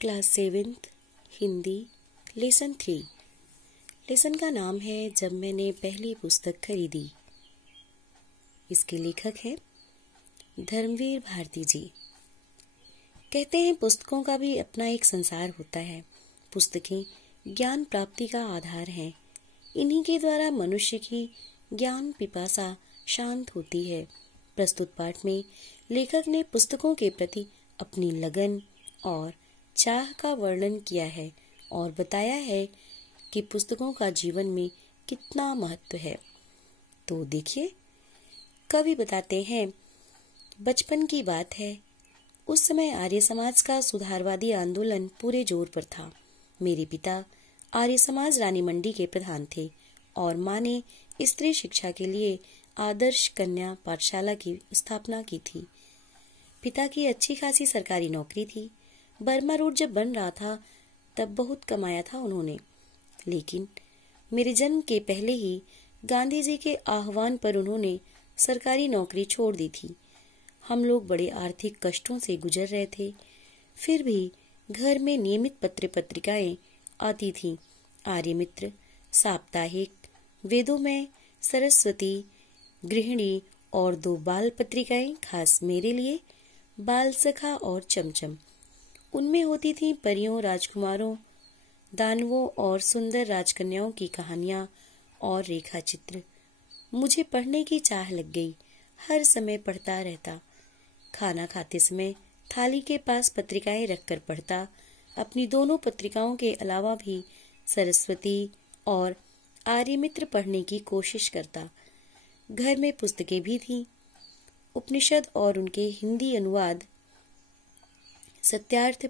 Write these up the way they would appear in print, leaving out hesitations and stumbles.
Class 7th Hindi lesson 3। Lesson का नाम है जब मैंने पहली पुस्तक खरीदी। इसके लेखक हैं धर्मवीर भारती जी। कहते हैं पुस्तकों का भी अपना एक संसार होता है। पुस्तकें ज्ञान प्राप्ति का आधार हैं। इन्हीं के द्वारा मनुष्य की ज्ञान पिपासा शांत होती है। प्रस्तुत पाठ में लेखक ने पुस्तकों के प्रति अपनी लगन और चाह का वर्णन किया है और बताया है कि पुस्तकों का जीवन में कितना महत्व है। तो देखिए, कवि बताते हैं, बचपन की बात है। उस समय आर्य समाज का सुधारवादी आंदोलन पूरे जोर पर था। मेरे पिता आर्य समाज रानी मंडी के प्रधान थे और माँ ने स्त्री शिक्षा के लिए आदर्श कन्या पाठशाला की स्थापना की थी। पिता की अच्छी खासी सरकारी नौकरी थी। बर्मा रोड जब बन रहा था तब बहुत कमाया था उन्होंने, लेकिन मेरे जन्म के पहले ही गांधी जी के आह्वान पर उन्होंने सरकारी नौकरी छोड़ दी थी। हम लोग बड़े आर्थिक कष्टों से गुजर रहे थे। फिर भी घर में नियमित पत्र पत्रिकाएं आती थीं। आर्य मित्र, साप्ताहिक, वेदोमय, सरस्वती, गृहिणी और 2 बाल पत्रिकाएं खास मेरे लिए, बाल सखा और चमचम। उनमें होती थी परियों, राजकुमारों, दानवों और सुंदर राजकन्याओं की कहानियां और रेखा चित्र। मुझे पढ़ने की चाह लग गई। हर समय पढ़ता रहता। खाना खाते समय थाली के पास पत्रिकाएं रखकर पढ़ता। अपनी दोनों पत्रिकाओं के अलावा भी सरस्वती और आर्यमित्र पढ़ने की कोशिश करता। घर में पुस्तकें भी थीं। उपनिषद और उनके हिंदी अनुवाद, सत्यार्थ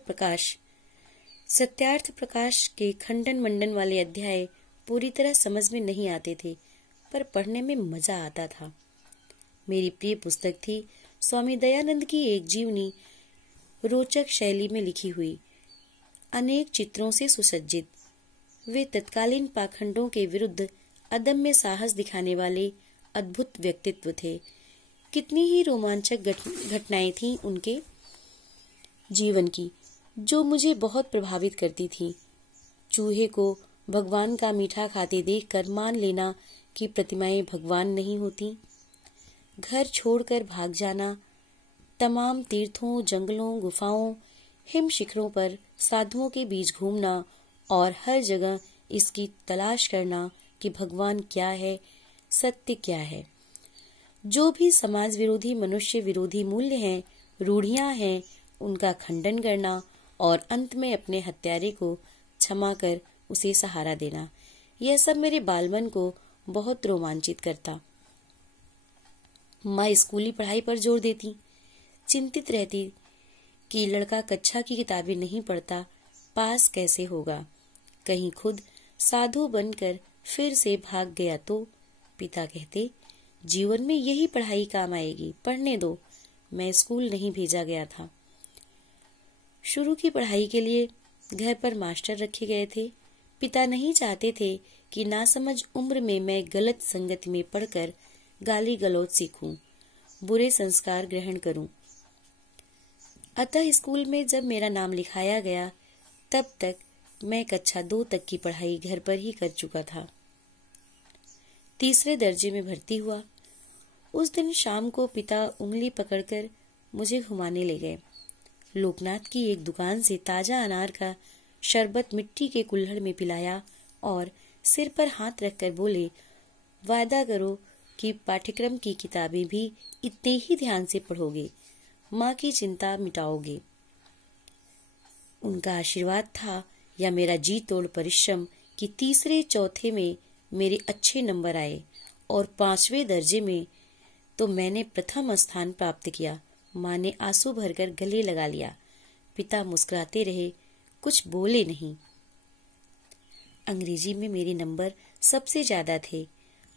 प्रकाश के खंडन मंडन वाले अध्याय पूरी तरह समझ में नहीं आते थे, पर पढ़ने में मजा आता था। मेरी प्रिय पुस्तक थी स्वामी दयानंद की एक जीवनी, रोचक शैली में लिखी हुई, अनेक चित्रों से सुसज्जित। वे तत्कालीन पाखंडों के विरुद्ध अदम्य साहस दिखाने वाले अद्भुत व्यक्तित्व थे। कितनी ही रोमांचक घटनाएं थीं उनके जीवन की, जो मुझे बहुत प्रभावित करती थी। चूहे को भगवान का मीठा खाते देखकर मान लेना कि प्रतिमाएं भगवान नहीं होती, घर छोड़कर भाग जाना, तमाम तीर्थों, जंगलों, गुफाओं, हिम शिखरों पर साधुओं के बीच घूमना और हर जगह इसकी तलाश करना कि भगवान क्या है, सत्य क्या है। जो भी समाज विरोधी, मनुष्य विरोधी मूल्य हैं, रूढ़ियां हैं, उनका खंडन करना और अंत में अपने हत्यारे को क्षमा कर उसे सहारा देना, यह सब मेरे बालमन को बहुत रोमांचित करता। माँ स्कूली पढ़ाई पर जोर देती। चिंतित रहती कि लड़का कक्षा की किताबें नहीं पढ़ता, पास कैसे होगा। कहीं खुद साधु बनकर फिर से भाग गया तो पिता कहते, जीवन में यही पढ़ाई काम आएगी, पढ़ने दो। मैं स्कूल नहीं भेजा गया था। शुरू की पढ़ाई के लिए घर पर मास्टर रखे गए थे। पिता नहीं चाहते थे कि नासमझ उम्र में मैं गलत संगति में पढ़कर गाली गलौज सीखूं, बुरे संस्कार ग्रहण करूं। अतः स्कूल में जब मेरा नाम लिखाया गया, तब तक मैं कक्षा 2 तक की पढ़ाई घर पर ही कर चुका था। तीसरे दर्जे में भर्ती हुआ। उस दिन शाम को पिता उंगली पकड़कर मुझे घुमाने ले गए। लोकनाथ की एक दुकान से ताजा अनार का शरबत मिट्टी के कुल्हड़ में पिलाया और सिर पर हाथ रखकर बोले, वादा करो कि पाठ्यक्रम की किताबें भी इतने ही ध्यान से पढ़ोगे, माँ की चिंता मिटाओगे। उनका आशीर्वाद था या मेरा जी तोड़ परिश्रम कि तीसरे चौथे में मेरे अच्छे नंबर आए और 5वें दर्जे में तो मैंने प्रथम स्थान प्राप्त किया। माँ ने आंसू भरकर गले लगा लिया। पिता मुस्कुराते रहे, कुछ बोले नहीं। अंग्रेजी में मेरे नंबर सबसे ज्यादा थे,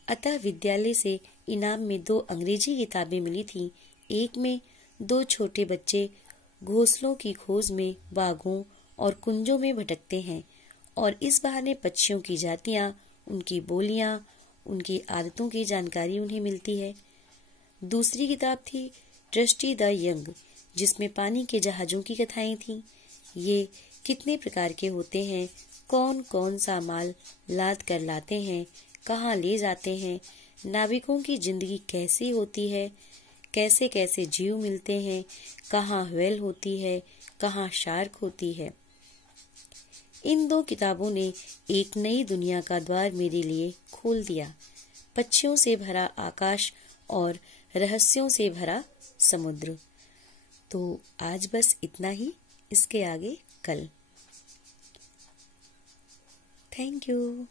अतः विद्यालय से इनाम में 2 अंग्रेजी किताबें मिली थीं। एक में 2 छोटे बच्चे घोंसलों की खोज में बागों और कुंजों में भटकते हैं और इस बहाने पक्षियों की जातियां, उनकी बोलियां, उनकी आदतों की जानकारी उन्हें मिलती है। दूसरी किताब थी ट्रस्टी द यंग, जिसमें पानी के जहाजों की कथाएं थीं। ये कितने प्रकार के होते हैं, कौन कौन सा माल लाद कर लाते हैं, कहाँ ले जाते हैं, नाविकों की जिंदगी कैसी होती है, कैसे कैसे जीव मिलते हैं, कहाँ व्हेल होती है, कहाँ शार्क होती है। इन 2 किताबों ने एक नई दुनिया का द्वार मेरे लिए खोल दिया। पक्षियों से भरा आकाश और रहस्यों से भरा समुद्र। तो आज बस इतना ही, इसके आगे कल। Thank you.